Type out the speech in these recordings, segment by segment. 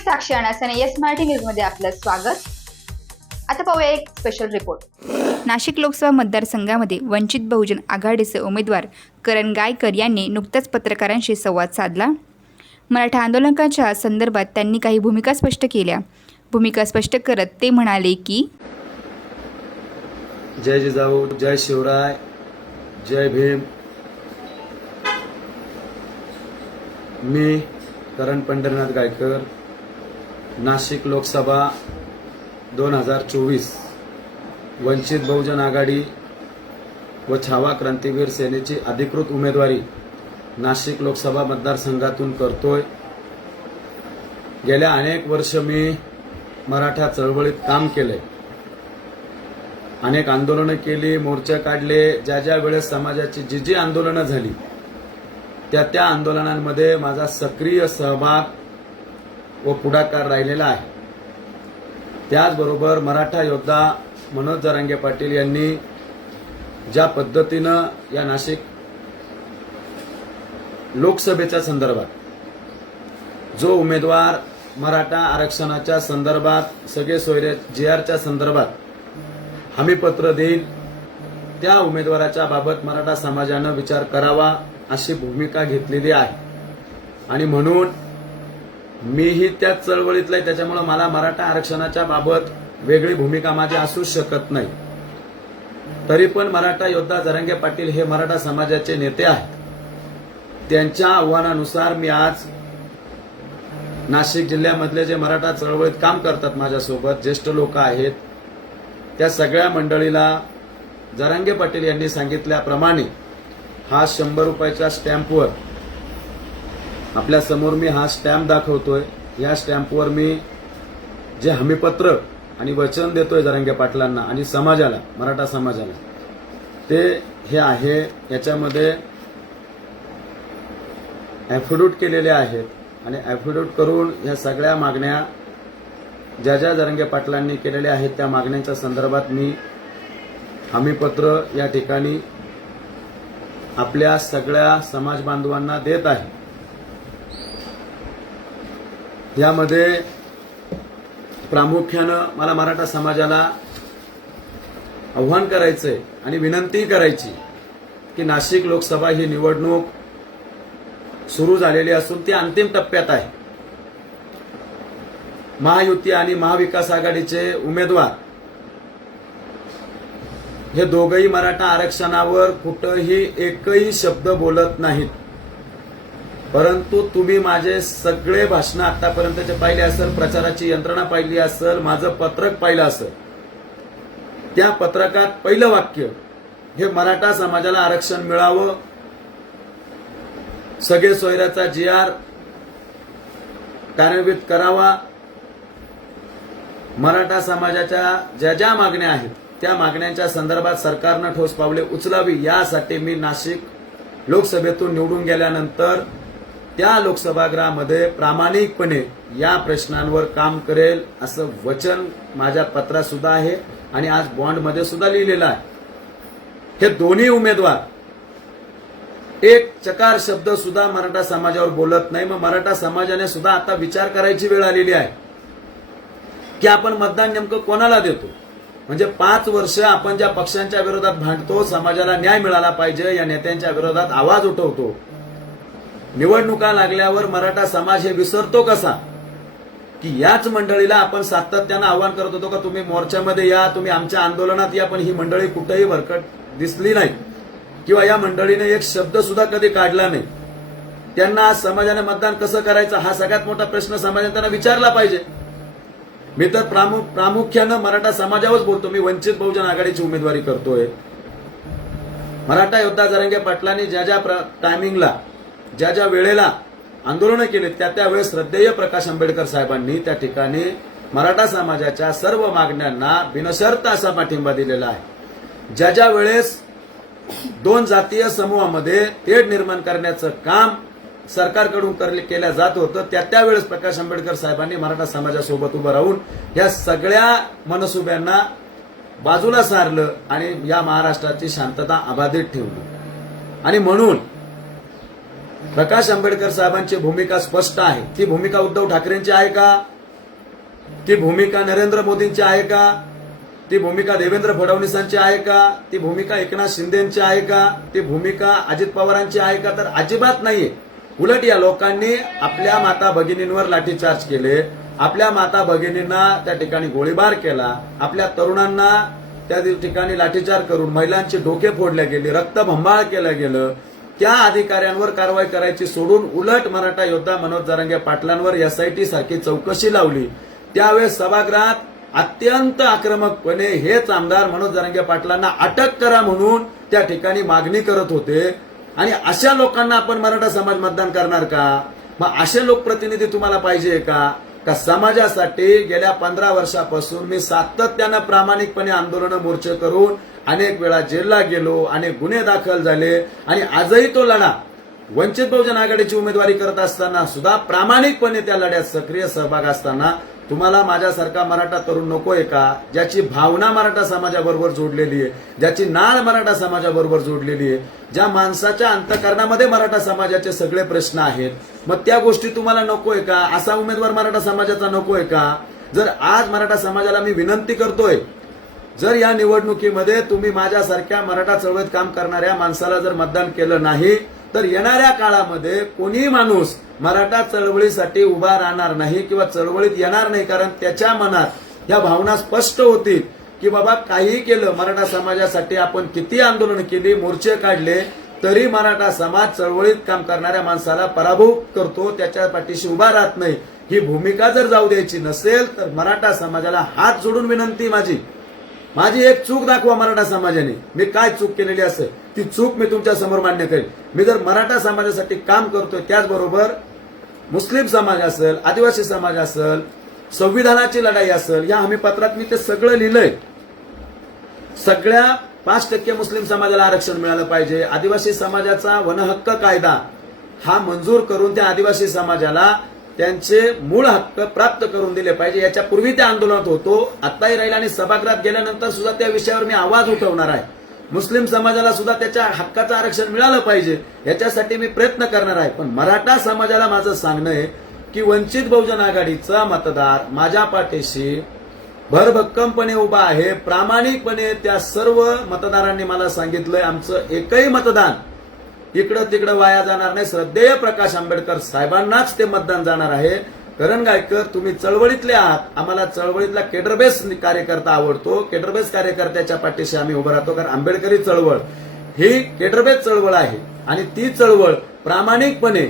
मी साक्षी अनासने yes Marathi news मध्ये आपलं स्वागत। आता पाहूया एक स्पेशल रिपोर्ट। नाशिक लोकसभा मतदारसंघामध्ये वंचित बहुजन आघाडीचे उमेदवार करण गायकर यांनी नुकताच पत्रकारांशी संवाद साधला। मराठा आंदोलकांच्या संदर्भात त्यांनी काही भूमिका स्पष्ट केल्या। भूमिका स्पष्ट करत ते म्हणाले की जय जिजाऊ, जय शिवराय, जय भीम। मी करण पंढरीनाथ गायकर, नाशिक लोकसभा 2024 वंचित बहुजन आघाडी व छावा क्रांतीवीर सेनेची अधिकृत उमेदवारी नाशिक लोकसभा मतदारसंघातून करतोय। गेल्या अनेक वर्ष मी मराठा चळवळीत काम केले, अनेक आंदोलनं केली, मोर्चे काढले। ज्या वेळेस समाजाची जी आंदोलनं झाली त्या आंदोलनांमध्ये माझा सक्रिय सहभाग व पुढाकार राहिलेला आहे। त्याचबरोबर मराठा योद्धा मनोज जरांगे पाटील यांनी ज्या पद्धतीनं या नाशिक लोकसभेच्या संदर्भात जो उमेदवार मराठा आरक्षणाच्या संदर्भात सगळे सोयरे जीआरच्या संदर्भात हमीपत्र देईल, त्या उमेदवाराच्या बाबत मराठा समाजानं विचार करावा अशी भूमिका घेतलेली आहे। आणि म्हणून मीही त्याच चळवळीतला आहे, त्याच्यामुळे मला मराठा आरक्षणाच्या बाबत वेगळी भूमिका माझी असू शकत नाही। तरी पण मराठा योद्धा जरांगे पाटील हे मराठा समाजाचे नेते आहेत। त्यांच्या आव्हानानुसार मी आज नाशिक जिल्ह्यामधले जे मराठा चळवळीत काम करतात माझ्यासोबत ज्येष्ठ लोक आहेत, त्या सगळ्या मंडळीला जरांगे पाटील यांनी सांगितल्याप्रमाणे हा 100 रुपयाच्या स्टॅम्पवर आपल्या समोर मी हा स्टॅम्प दाखवतोय। या स्टॅम्पवर मी जे हमीपत्र आणि वचन देतोय जरांगे पाटलांना आणि समाजाला, मराठा समाजाला, ते हे आहे। याच्यामध्ये ॲफिडेव्हिट केलेले आहेत आणि ॲफिडेव्हिट करून ह्या सगळ्या मागण्या ज्या जरांगे पाटलांनी केलेल्या आहेत त्या मागण्यांच्या संदर्भात मी हमीपत्र या ठिकाणी आपल्या सगळ्या समाज बांधवांना देत आहे। यामध्ये प्रामुख्यानं मला मराठा समाजाला आव्हान करायचंय आणि विनंती करायची की नाशिक लोकसभा ही निवडणूक सुरू झालेली असून ती अंतिम टप्प्यात आहे। महायुती आणि महाविकास आघाडीचे उमेदवार हे दोघंही मराठा आरक्षणावर कुठंही एकही शब्द बोलत नाहीत। परंतु तुम्ही माझे सगळे भाषण आतापर्यंतचे पाहिले असेल, प्रचाराची यंत्रणा पाहिली असेल, माझं पत्रक पाहिलं असेल, त्या पत्रकात पहिलं वाक्य हे मराठा समाजाला आरक्षण मिळावं, सगळे सोयऱ्याचा जीआर कार्यान्वित करावा, मराठा समाजाच्या ज्या मागण्या आहेत त्या मागण्यांच्या संदर्भात सरकारनं ठोस पावले उचलावी, यासाठी मी नाशिक लोकसभेतून निवडून गेल्यानंतर त्या लोकसभागृहामध्ये प्रामाणिकपणे या प्रश्नांवर काम करेल असं वचन माझ्या पत्रात सुद्धा आहे आणि आज बॉन्डमध्ये सुद्धा लिहिलेलं आहे। हे दोन्ही उमेदवार एक चकार शब्द सुद्धा मराठा समाजावर बोलत नाही। मग मराठा समाजाने सुद्धा आता विचार करायची वेळ आलेली आहे की आपण मतदान नेमकं कोणाला देतो। म्हणजे 5 वर्ष आपण ज्या पक्षांच्या विरोधात भांडतो, समाजाला न्याय मिळाला पाहिजे या नेत्यांच्या विरोधात आवाज उठवतो, निवडणुका लागल्यावर मराठा समाज हे विसरतो कसा की याच मंडळीला आपण सातत्यानं आवाहन करत होतो का तुम्ही मोर्चामध्ये या, तुम्ही आमच्या आंदोलनात या, पण ही मंडळी कुठेही भरकट दिसली नाही किंवा या मंडळीने एक शब्द सुद्धा कधी काढला नाही। त्यांना समाजाने मतदान कसं करायचं हा सगळ्यात मोठा प्रश्न समाजाने त्यांना विचारला पाहिजे। मी तर प्रामुख्यानं मराठा समाजावरच बोलतो। मी वंचित बहुजन आघाडीची उमेदवारी करतोय। मराठा योद्धा जरांगे पाटलांनी ज्या टायमिंगला ज्या वेळेला आंदोलनं केली त्या वेळेस श्रद्धेय प्रकाश आंबेडकर साहेबांनी त्या ठिकाणी मराठा समाजाच्या सर्व मागण्यांना बिनशर्त असा पाठिंबा दिलेला आहे। ज्या वेळेस 2 जातीय समूहामध्ये तेढ निर्माण करण्याचं काम सरकारकडून केल्या जात होतं त्यावेळेस प्रकाश आंबेडकर साहेबांनी मराठा समाजासोबत उभं राहून या सगळ्या मनसुब्यांना बाजूला सारलं आणि या महाराष्ट्राची शांतता अबाधित ठेवली। आणि म्हणून प्रकाश आंबेडकर साहेबांची भूमिका स्पष्ट आहे. ती भूमिका उद्धव ठाकरेंची आहे का? ती भूमिका नरेंद्र मोदींची आहे का? ती भूमिका देवेंद्र फडणवीसांची आहे का? ती भूमिका एकनाथ शिंदेची आहे का? ती भूमिका अजित पवारांची आहे का? तर अजिबात नाहीये. उलट या लोकांनी आपल्या माता भगिनींवर लाठीचार्ज केले, आपल्या माता भगिनींना त्या ठिकाणी गोळीबार केला, आपल्या तरुणांना त्या ठिकाणी लाठीचार्ज करून महिलांचे डोके फोडले गेले, रक्तभंबाळ केलं गेलं. त्या अधिकाऱ्यांवर कारवाई करायची सोडून उलट मराठा योद्धा मनोज जरांगे पाटलांवर एसआयटी सारखी चौकशी लावली. त्यावेळेस सभागृहात अत्यंत आक्रमकपणे हेच आमदार मनोज जरांगे पाटलांना अटक करा म्हणून त्या ठिकाणी मागणी करत होते. आणि अशा लोकांना आपण मराठा समाज मतदान करणार का? मग असे लोकप्रतिनिधी तुम्हाला पाहिजे का? समाजासाठी गेल्या 15 वर्षापासून मी सातत्यानं प्रामाणिकपणे आंदोलन मोर्चे करून अनेक वेळा जेलला गेलो, अनेक गुन्हे दाखल झाले आणि आजही तो लढा वंचित बहुजन आघाडीची उमेदवारी करत असताना सुद्धा प्रामाणिकपणे त्या लढ्यात सक्रिय सहभाग असताना तुम्हाला माझ्यासारखा मराठा तरुण नकोय का? ज्याची भावना मराठा समाजाबरोबर जोडलेली आहे, ज्याची नाळ मराठा समाजाबरोबर जोडलेली आहे, ज्या माणसाच्या अंतःकरणामध्ये मराठा समाजाचे सगळे प्रश्न आहेत, मग त्या गोष्टी तुम्हाला नकोय का? असा उमेदवार मराठा समाजाचा नकोय का? जर आज मराठा समाजाला मी विनंती करतोय, जर या निवडणुकीमध्ये तुम्ही माझ्यासारख्या मराठा चळवळीत काम करणाऱ्या माणसाला जर मतदान केलं नाही तर येणाऱ्या काळामध्ये कोणी माणूस मराठा चळवळीसाठी उभा राहणार नाही किंवा चळवळीत येणार नाही. कारण त्याच्या मनात या भावना स्पष्ट होतील की बाबा काही केलं, मराठा समाजासाठी आपण किती आंदोलन केली, मोर्चे काढले, तरी मराठा समाज चळवळीत काम करणाऱ्या माणसाला पराभव करतो, त्याच्या पाठीशी उभा राहत नाही. ही भूमिका जर जाऊ द्यायची नसेल तर मराठा समाजाला हात जोडून विनंती माझी एक चूक दाखवा मराठा समाजाने. मी काय चूक केलेली असेल ती चूक मी तुमच्या समोर मान्य करेन. मी जर मराठा समाजासाठी काम करतोय, त्याचबरोबर मुस्लिम समाज असेल, आदिवासी समाज असेल, संविधानाची लढाई असेल, या हमीपत्रात मी ते सगळं लिहिलंय. सगळ्या 5% मुस्लिम समाजाला आरक्षण मिळालं पाहिजे. आदिवासी समाजाचा वनहक्क कायदा हा मंजूर करून त्या आदिवासी समाजाला त्यांचे मूळ हक्क प्राप्त करून दिले पाहिजे. याच्यापूर्वी त्या आंदोलनात होतो, आताही राहील आणि सभागृहात गेल्यानंतर सुद्धा त्या विषयावर मी आवाज उठवणार आहे. मुस्लिम समाजाला सुद्धा त्याच्या हक्काचं आरक्षण मिळालं पाहिजे याच्यासाठी मी प्रयत्न करणार आहे. पण मराठा समाजाला माझं सांगणं आहे की वंचित बहुजन आघाडीचा मतदार माझ्या पाठीशी भरभक्कमपणे उभा आहे. प्रामाणिकपणे त्या सर्व मतदारांनी मला सांगितलंय आमचं एकही मतदान इकडं तिकडं वाया जाणार नाही. श्रद्धेय प्रकाश आंबेडकर साहेबांनाच ते मतदान जाणार आहे. करण गायकर, तुम्ही चळवळीतले आहात, आम्हाला चळवळीतला केडरबेस कार्यकर्ता आवडतो. केडरबेस कार्यकर्त्याच्या पाठीशी आम्ही उभं राहतो. कारण आंबेडकरी चळवळ ही केडरबेस चळवळ आहे आणि ती चळवळ प्रामाणिकपणे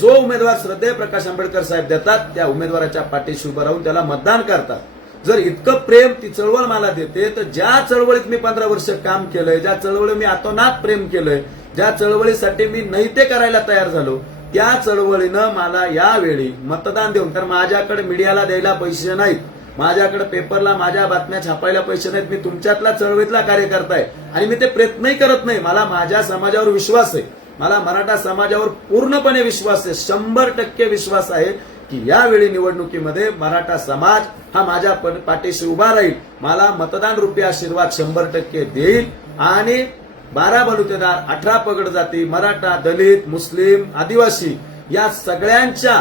जो उमेदवार श्रद्धेय प्रकाश आंबेडकर साहेब देतात त्या उमेदवाराच्या पाठीशी उभं राहून त्याला मतदान करतात. जर इतकं प्रेम ती चळवळ मला देते तर ज्या चळवळीत मी 15 वर्ष काम केलंय, ज्या चळवळीत मी आतोनात प्रेम केलंय, ज्या चळवळीसाठी मी नैते करायला तयार झालो, त्या चळवळीनं मला यावेळी मतदान देऊन, कारण माझ्याकडे मीडियाला द्यायला पैसे नाहीत, माझ्याकडे पेपरला माझ्या बातम्या छापायला पैसे नाहीत, मी तुमच्यातला चळवळीतला कार्यकर्ता आहे आणि मी ते प्रयत्नही करत नाही. मला माझ्या समाजावर विश्वास आहे, मला मराठा समाजावर पूर्णपणे विश्वास आहे, 100% विश्वास आहे की यावेळी निवडणुकीमध्ये मराठा समाज हा माझ्या पाठीशी उभा राहील, मला मतदान रूपी आशीर्वाद 100% देईल आणि 12 बलुतेदार, 18 पगड जाती, मराठा, दलित, मुस्लिम, आदिवासी या सगळ्यांच्या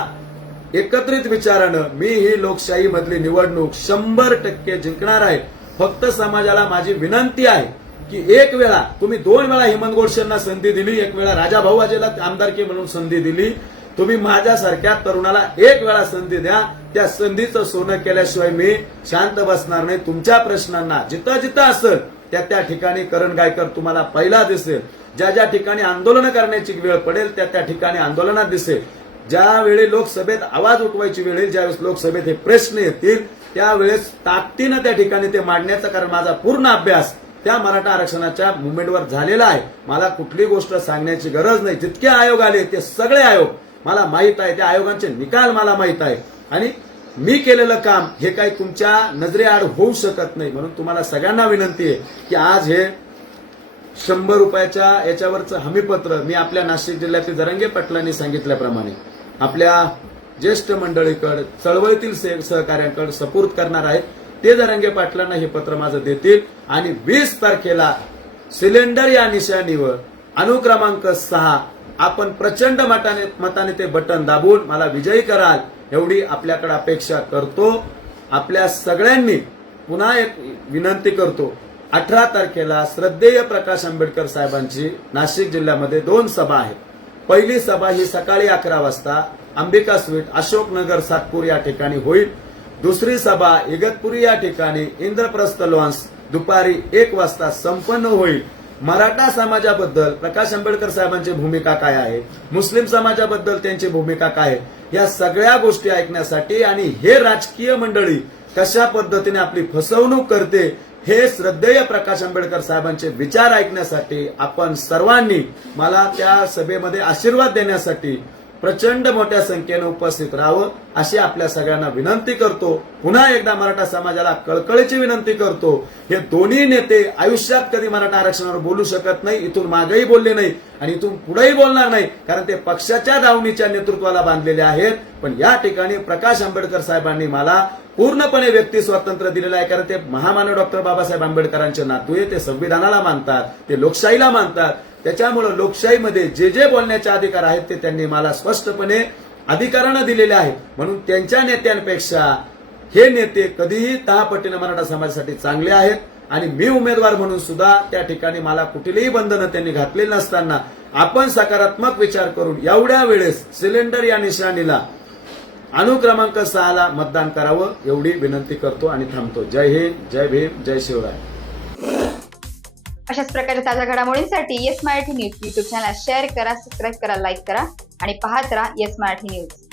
एकत्रित विचारानं मी ही लोकशाही मधली निवडणूक 100% जिंकणार आहे. फक्त समाजाला माझी विनंती आहे की एक वेळा तुम्ही 2 वेळा हेमंत गोडसेंना संधी दिली, एक वेळा राजा भाऊ वाजेला आमदारकी म्हणून संधी दिली, तुम्ही माझ्यासारख्या तरुणाला एक वेळा संधी द्या. त्या संधीचं सोनं केल्याशिवाय मी शांत बसणार नाही. तुमच्या प्रश्नांना जिथं जिथं असेल त्या ठिकाणी करण गायकर तुम्हाला पहिला दिसेल. ज्या ज्या ठिकाणी आंदोलन करण्याची वेळ पडेल त्या ठिकाणी आंदोलनात दिसेल. ज्यावेळी लोकसभेत आवाज उठवायची वेळ येईल, ज्यावेळेस लोकसभेत हे प्रश्न येतील त्यावेळेस ताकदीनं त्या ठिकाणी ते मांडण्याचा, कारण माझा पूर्ण अभ्यास त्या मराठा आरक्षणाच्या मुवमेंटवर झालेला आहे. मला कुठली गोष्ट सांगण्याची गरज नाही. जितके आयोग आले ते सगळे आयोग मला माहित आहे, त्या आयोगांचे निकाल मला माहित आहे आणि मी केलेलं काम हे काही तुमच्या नजरेआड होऊ शकत नाही. म्हणून तुम्हाला सगळ्यांना विनंती आहे की आज हे 100 रुपयाच्या याच्यावरचं हमीपत्र मी आपल्या नाशिक जिल्ह्यातील जरांगे पाटलांनी सांगितल्याप्रमाणे आपल्या ज्येष्ठ मंडळीकडे, चळवळीतील सहकार्यांकडे सपूर्द करणार आहेत. ते जरांगे पाटलांना हे पत्र माझं देतील आणि 20 तारखेला सिलेंडर या निशाणीवर अनुक्रमांक 6 आपण प्रचंड मताने ते बटन दाबून मला विजयी कराल एवढी आपल्याकडे अपेक्षा करतो. आपल्या सगळ्यांनी पुन्हा एक विनंती करतो, 18 तारखेला श्रद्धेय प्रकाश आंबेडकर साहेबांची नाशिक जिल्ह्यामध्ये 2 सभा आहेत. पहिली सभा ही सकाळी 11 वाजता अंबिका स्वीट अशोकनगर सातपूर या ठिकाणी होईल. दुसरी सभा इगतपुरी या ठिकाणी इंद्रप्रस्थ लॉन्स दुपारी 1 वाजता संपन्न होईल. मराठा समाजाबद्दल प्रकाश आंबेडकर साहेबांची भूमिका काय आहे, मुस्लिम समाजाबद्दल त्यांची भूमिका काय आहे, या सगळ्या गोष्टी ऐकण्यासाठी आणि हे राजकीय मंडळी कशा पद्धतीने आपली फसवणूक करते हे श्रद्धेय प्रकाश आंबेडकर साहेबांचे विचार ऐकण्यासाठी आपण सर्वांनी मला त्या सभेमध्ये आशीर्वाद देण्यासाठी प्रचंड मोठ्या संख्येने उपस्थित राहावं अशी आपल्या सगळ्यांना विनंती करतो. पुन्हा एकदा मराठा समाजाला कळकळीची विनंती करतो, हे दोन्ही नेते आयुष्यात कधी मराठा आरक्षणावर बोलू शकत नाही, इथून मागेही बोलले नाही आणि इथून पुढेही बोलणार नाही, कारण ते पक्षाच्या दावणीच्या नेतृत्वाला बांधलेले आहेत. पण या ठिकाणी प्रकाश आंबेडकर साहेबांनी मला पूर्णपणे व्यक्ती स्वातंत्र्य दिलेलं आहे, कारण ते महामानव डॉक्टर बाबासाहेब आंबेडकरांचे नातू आहे. ते संविधानाला मानतात, ते लोकशाहीला मानतात. त्याच्यामुळे लोकशाहीमध्ये जे जे बोलण्याचे अधिकार आहेत ते त्यांनी मला स्पष्टपणे अधिकारानं दिलेले आहेत. म्हणून त्यांच्या नेत्यांपेक्षा हे नेते कधीही 10 पटीने मराठा समाजासाठी चांगले आहेत. आणि मी उमेदवार म्हणून सुद्धा त्या ठिकाणी मला कुठलीही बंधनं त्यांनी घातलेली नसताना आपण सकारात्मक विचार करून एवढ्या वेळेस सिलेंडर या निशाणीला अनुक्रमांक 6 ला मतदान करावं एवढी विनंती करतो आणि थांबतो. जय हिंद, जय भीम, जय शिवराय. अशाच प्रकारच्या ताज्या घडामोडींसाठी yes Marathi news YouTube channel share करा, सबस्क्राईब करा, लाईक करा आणि पाहत राहा येस मराठी न्यूज.